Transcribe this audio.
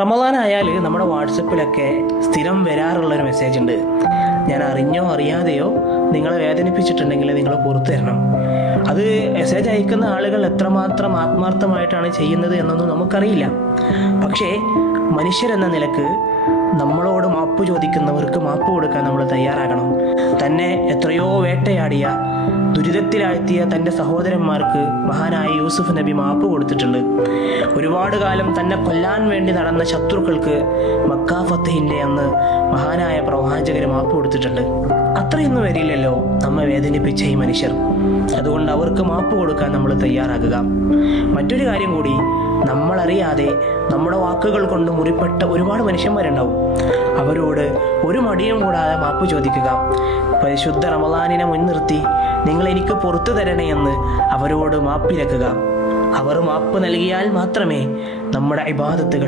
റമദാനായാൽ നമ്മുടെ വാട്സപ്പിലൊക്കെ സ്ഥിരം വരാറുള്ളൊരു മെസ്സേജ് ഉണ്ട്. ഞാൻ അറിഞ്ഞോ അറിയാതെയോ നിങ്ങളെ വേദനിപ്പിച്ചിട്ടുണ്ടെങ്കിൽ നിങ്ങൾ പുറത്തു തരണം. അത് മെസ്സേജ് അയക്കുന്ന ആളുകൾ എത്രമാത്രം ആത്മാർത്ഥമായിട്ടാണ് ചെയ്യുന്നത് എന്നൊന്നും നമുക്കറിയില്ല. പക്ഷേ മനുഷ്യരെന്ന നിലക്ക് നമ്മളോട് മാപ്പ് ചോദിക്കുന്നവർക്ക് മാപ്പ് കൊടുക്കാൻ നമ്മൾ തയ്യാറാകണം. തന്നെ എത്രയോ വേട്ടയാടിയ, ദുരിതത്തിലാഴ്ത്തിയ തൻ്റെ സഹോദരന്മാർക്ക് മഹാനായ യൂസുഫ് നബി മാപ്പ് കൊടുത്തിട്ടുണ്ട്. ഒരുപാട് കാലം തന്നെ കൊല്ലാൻ വേണ്ടി നടന്ന ശത്രുക്കൾക്ക് മക്കാ ഫത്തഹിൻ്റെ അന്ന് മഹാനായ പ്രവാചകർ മാപ്പ് കൊടുത്തിട്ടുണ്ട്. അത്രയൊന്നും വരില്ലല്ലോ നമ്മെ വേദനിപ്പിച്ച ഈ മനുഷ്യർ. അതുകൊണ്ട് അവർക്ക് മാപ്പ് കൊടുക്കാൻ നമ്മൾ തയ്യാറാകുക. മറ്റൊരു കാര്യം കൂടി, നമ്മളറിയാതെ നമ്മുടെ വാക്കുകൾ കൊണ്ട് മുറിപ്പെട്ട ഒരുപാട് മനുഷ്യന്മാരുണ്ടാവും. അവരോട് ഒരു മടിയും കൂടാതെ മാപ്പ് ചോദിക്കുക. പരിശുദ്ധ റമദാനിനെ മുൻനിർത്തി നിങ്ങൾ എനിക്ക് പുറത്തു തരണേ എന്ന് അവരോട് മാപ്പിരക്കുക. അവർ മാപ്പ് നൽകിയാൽ മാത്രമേ നമ്മുടെ ഇബാദത്തുകൾ